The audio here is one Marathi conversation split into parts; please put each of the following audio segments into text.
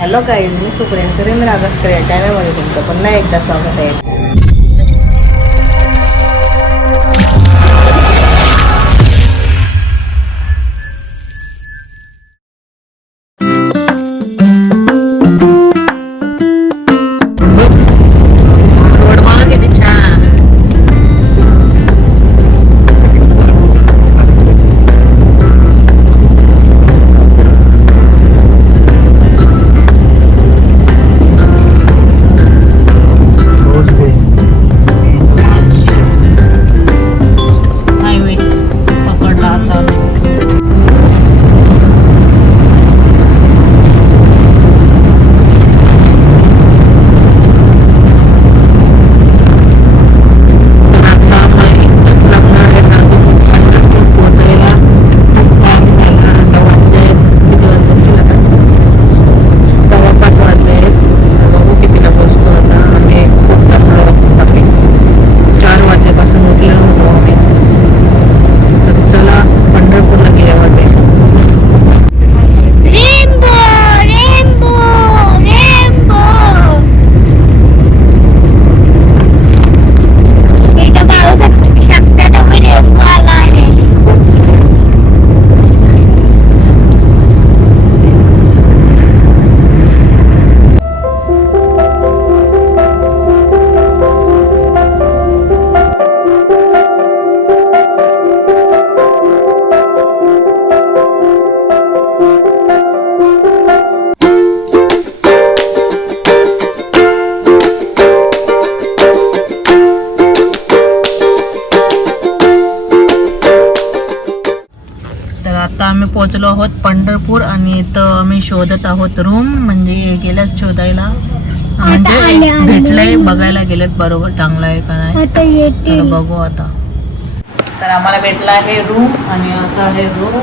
हॅलो काही मी सुप्रिया सुरेंद्र आगसकर या चॅनलमध्ये तुमचं पुन्हा एकदा स्वागत आहे. पोहोचलो आहोत पंढरपूर आणि इथं आम्ही शोधत आहोत रूम म्हणजे गेल्यात शोधायला. म्हणजे. भेटलंय बघायला गेलेत बरोबर चांगलं आहे का नाही? तर बघू आता. तर आम्हाला भेटला आहे रूम आणि असं आहे रूम.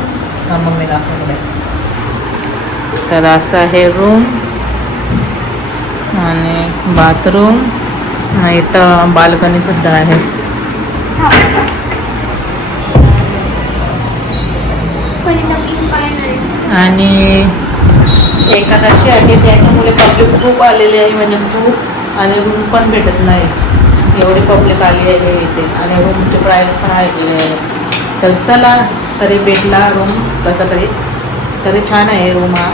मग मी दाखवते तर असं आहे रूम आणि बाथरूम इथं बाल्कनी सुद्धा आहे. आणि एकादशी आहे त्याच्यामुळे पब्लिक खूप आलेली आहे म्हणजे खूप आणि रूम पण भेटत नाही. एवढी पब्लिक आली आहे इथे आणि रूमचे प्राईस पण ऐकले आहे. तर चला तरी भेटला रूम कसं तरी. तरी छान आहे रूम हा.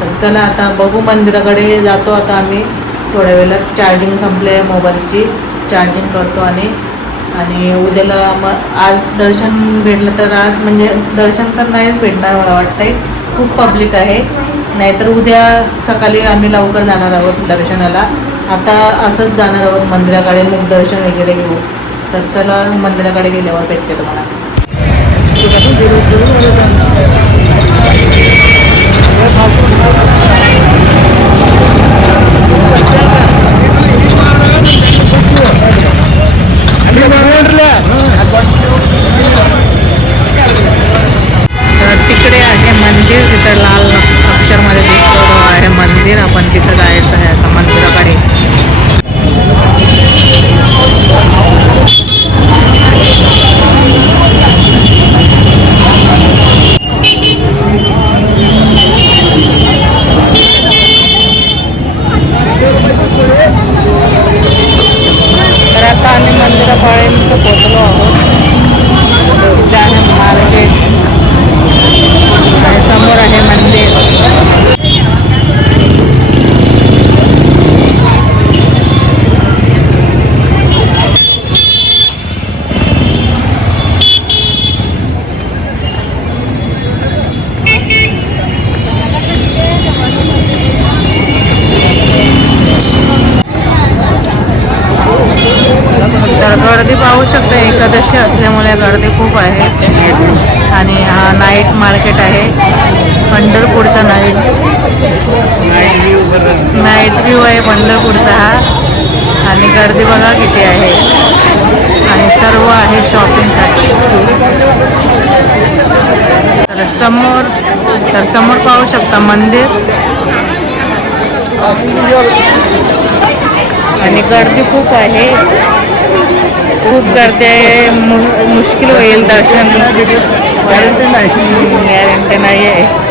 तर चला आता बघू मंदिराकडे जातो आता आम्ही. थोड्या वेळात चार्जिंग संपले आहे मोबाईलची चार्जिंग करतो आणि आणि उद्याला मग आज दर्शन भेटलं तर आज म्हणजे दर्शन तर नाहीच भेटणार मला वाटतंय. खूप पब्लिक आहे. नाहीतर उद्या सकाळी आम्ही लवकर जाणार आहोत दर्शनाला. आता असंच जाणार आहोत मंदिराकडे मुख दर्शन वगैरे घेऊ तर चला मंदिराकडे गेल्यावर भेटते तुम्हाला तर तिकडे आहे मंदिर तिथं लाल अक्षरमध्ये दिसतो तो आहे मंदिर आपण तिथं जायचं आहे आता मंदिराकडे तर आता आम्ही मंदिरापर्यंत पोहोचलो आहोत तिथे आहे मार्केट आणि समोर आहे मंदिर तर गर्दी पाहू शकता एकादशी असल्यामुळे गर्दी खूप आहे. आणि हा नाईट मार्केट आहे. पंढरपूरचा नाईट नाईट व्ह्यू आहे पंढरपूरचा हा. आणि गर्दी बघा किती आहे. आणि सर्व आहे शॉपिंगसाठी तर समोर तर समोर पाहू शकता मंदिर. आणि गर्दी खूप आहे. खूप गर्दी आहे मुश्किल होईल दर्शन गॅरंटी नाही आहे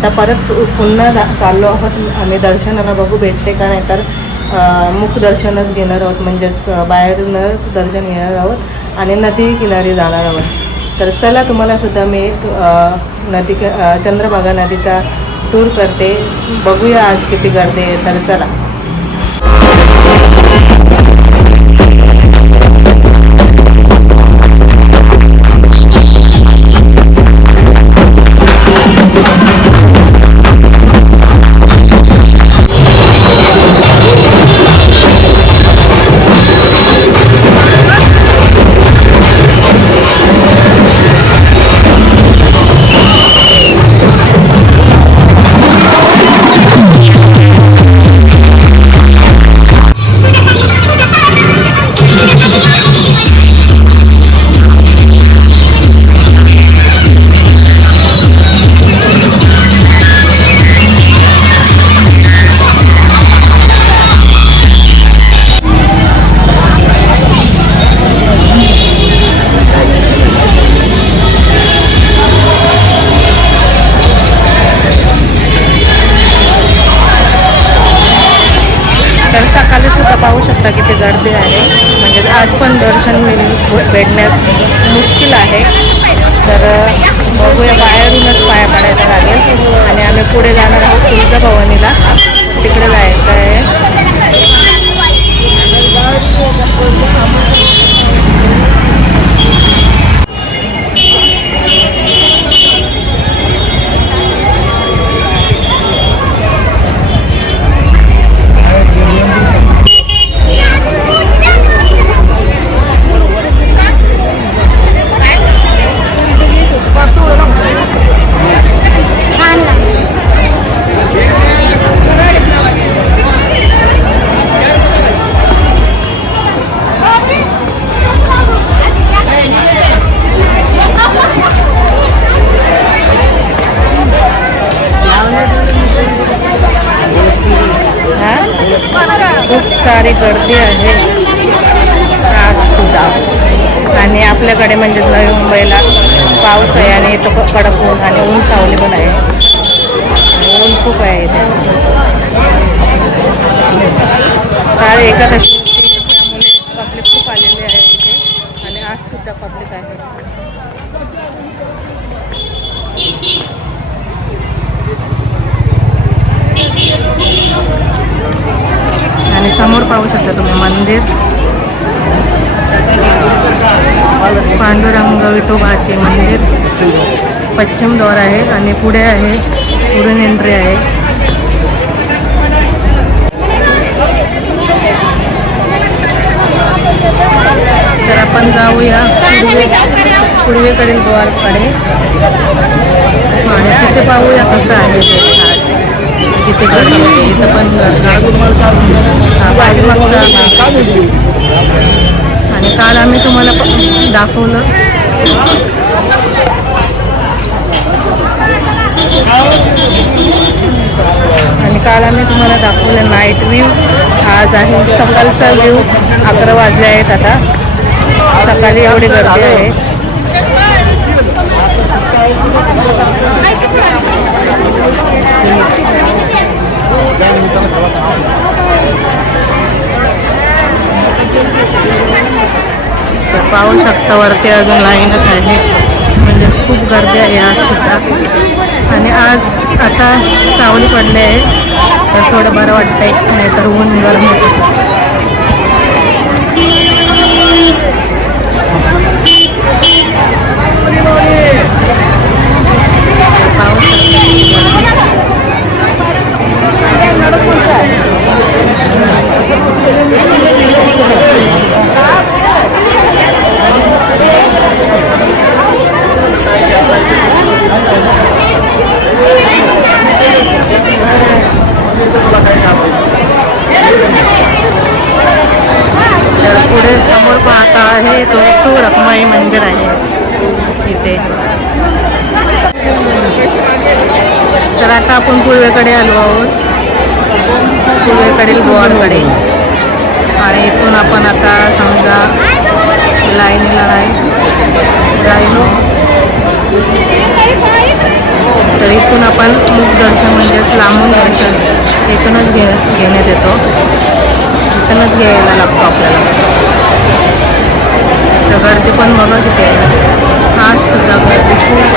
आता परत पुन्हा चाललो आहोत. आम्ही दर्शनाला बघू भेटते का नाही तर मुख मुखदर्शनच घेणार आहोत. म्हणजेच बाहेरूनच दर्शन घेणार आहोत आणि नदी किनारी जाणार आहोत. तर चला तुम्हाला सुद्धा मी एक नदी चंद्रभागा नदीचा टूर करते. बघूया आज किती गर्दी आहे. तर चला. गर्दी आहे म्हणजे आज पण दर्शन मिळ भेटण्यास मुश्किल आहे. तर बघूया बाहेरूनच पाया पडायला लागेल. आणि आम्ही पुढे जाणार आहोत तुळजाभवानीला. तिकडे जायचं आहे पाहू शकता तुम्ही मंदिर. पांडुरंग विठोबाचे मंदिर. पश्चिम द्वार आहे आणि पुढे आहे पुढून एंट्री आहे. तर आपण जाऊया पूर्वेकडील द्वारकडे. आणि तिथे पाहूया कसं आहे ते घाट. गर्दी होती इथं पण पाठीमागचा आणि काल आम्ही तुम्हाला दाखवलं. आणि काल आम्ही तुम्हाला दाखवलं नाईट व्ह्यू आज आहे सकाळचा व्ह्यू अकरा वाजले आहेत आता. सकाळी एवढी गर्दी आहे. तर पाहू शकता वरती अजून लाईनच आहे. म्हणजे खूप गर्दी आहे आज सुद्धा. आणि आज आता सावली पडले आहे. तर थोडं बरं वाटतंय नाहीतर ऊन गरम होतं. पाहू शकता. पुढे समोर पाहता आहे तो तो रखमाई मंदिर आहे. इथे. तर आता आपण पूर्वेकडे आलो आहोत. पूर्वेकडील आणि इथून आपण आता समजा लाईनीला नाही राहिलो. तर इथून आपण मुख दर्शन म्हणजेच लांबून दर्शन इथूनच घे घेण्यात येतो. इथूनच घ्यायला लागतो आपल्याला. तर गर्दी पण बघा किती आहे. आज सुद्धा गर्दी. खूप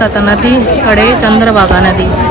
जाताना ती कडे चंद्रभागा नदी.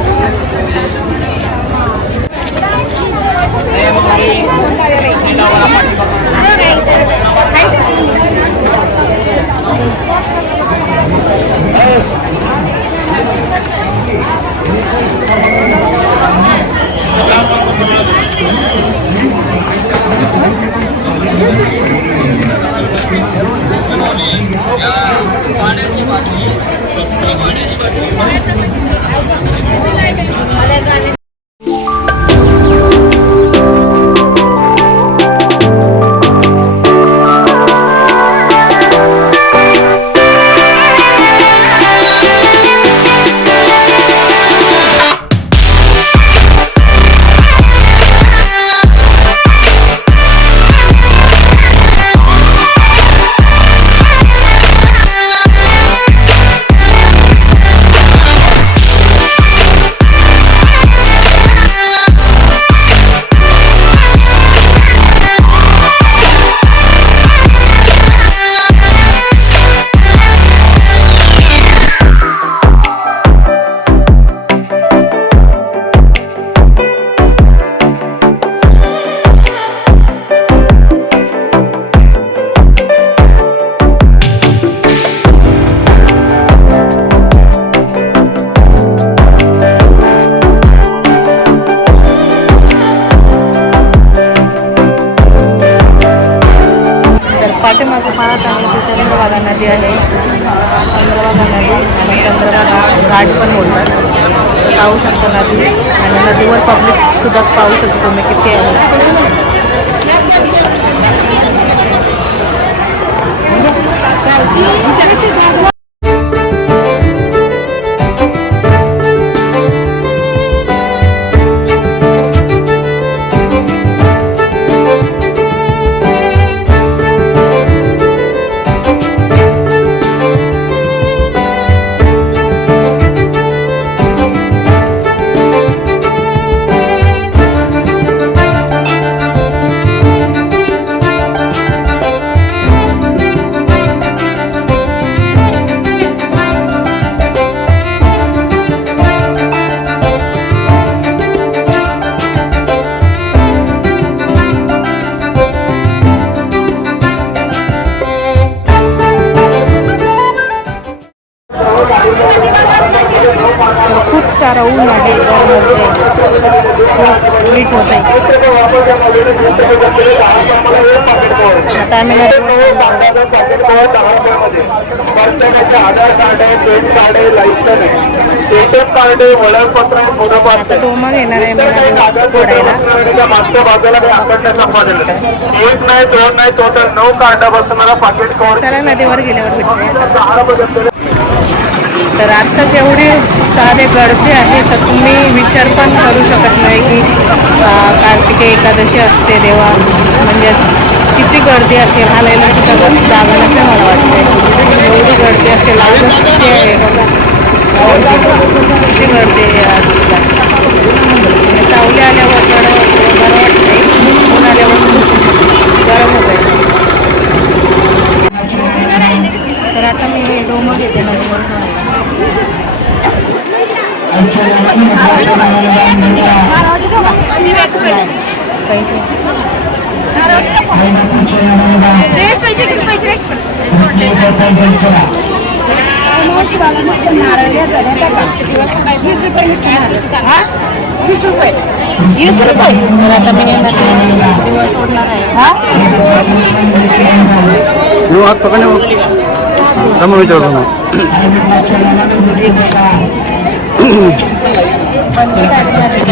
पाहू शकतो नदी आणि नदीवर पब्लिक सुद्धा पाहू शकतो तुम्ही किती आहे. आकडण्याचा फॉरेल एक नाही दोन नाही टोटल नऊ कार्ड बसणारा पाकिट कवर चला नदीवर गेल्यावर भेटूया. तर आता जेवढे सारे गर्दी आहे तर तुम्ही विचार पण करू शकत नाही की कार्तिके कार्तिकी एकादशी असते तेव्हा. म्हणजे किती गर्दी असेल हालायला सुद्धा जागा नसेल मला वाटते एवढी गर्दी असेल लावून किती आहे बघा. किती गर्दी आहे सावली आल्यावर थोडं बरं वाटते ऊन आल्यावर गरम होत आहे तर आता मी डोमं घेते. ना पैसे वीस रुपये तर आता मी दिवस सोडणार आहे हा हात पकडणे मग विचारतो ना बंदी झालेली आहे. हा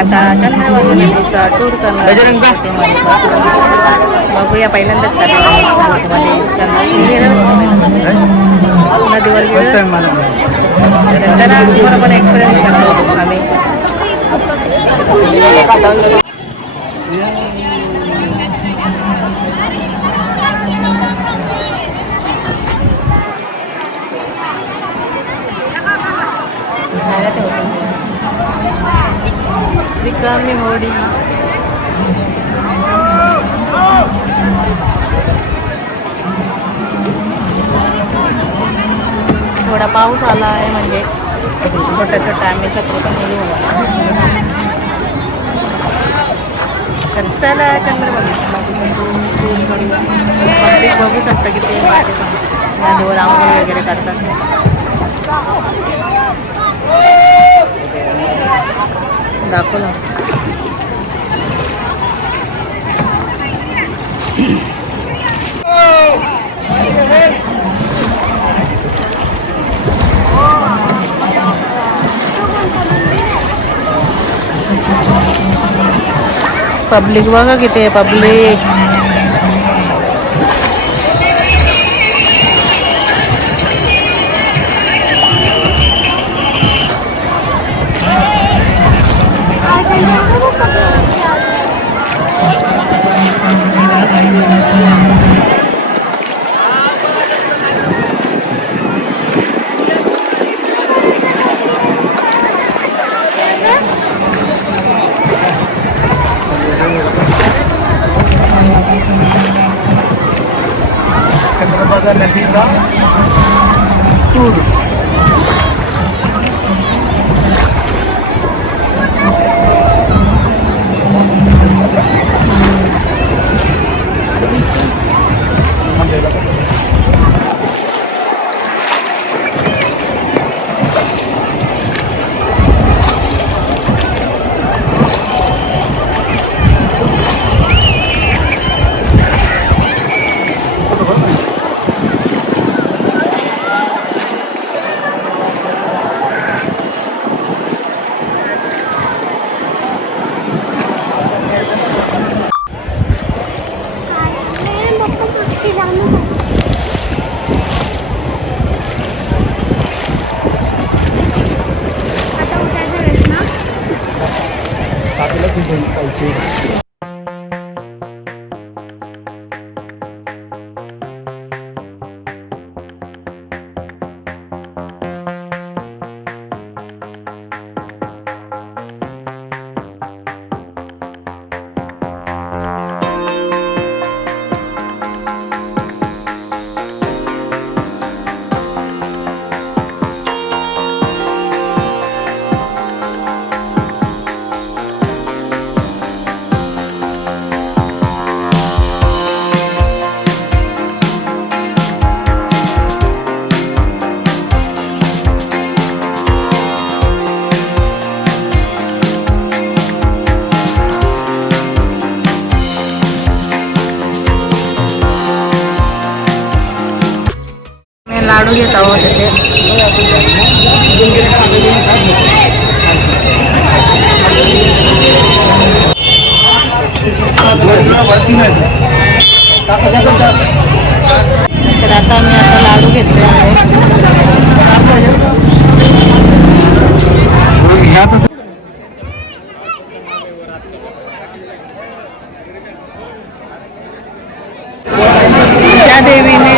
आता चंद्रभागा नदीचा टूर करणार. बघूया पहिल्यांदाच. नदीवर जरा तुम्हाला पण एक्सपिरियन्स करतो आम्ही. रिकामी होडी थोडा पाऊस आला आहे म्हणजे छोटा छोटा आम्ही चक्र तर चला चंद्रभागा पब्लिक बघू शकता किती नदीवर आंघोळ वगैरे करतात दाखवलं पब्लिक बघा किती आहे पब्लिक चंद्रभागा नदीचा टूर मी लाडू घेत आहोत तिथे तर आता मी आता लाडू घेतले आहे ज्या देवीने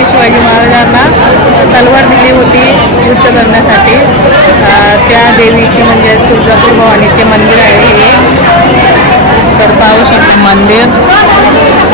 छत्रपती शिवाजी महाराजांना तलवार दिली होती युद्ध करण्यासाठी. त्या देवीची म्हणजे तुळजापूर भवानीचे मंदिर आहे हे. तर पाहू शकतो. मंदिर.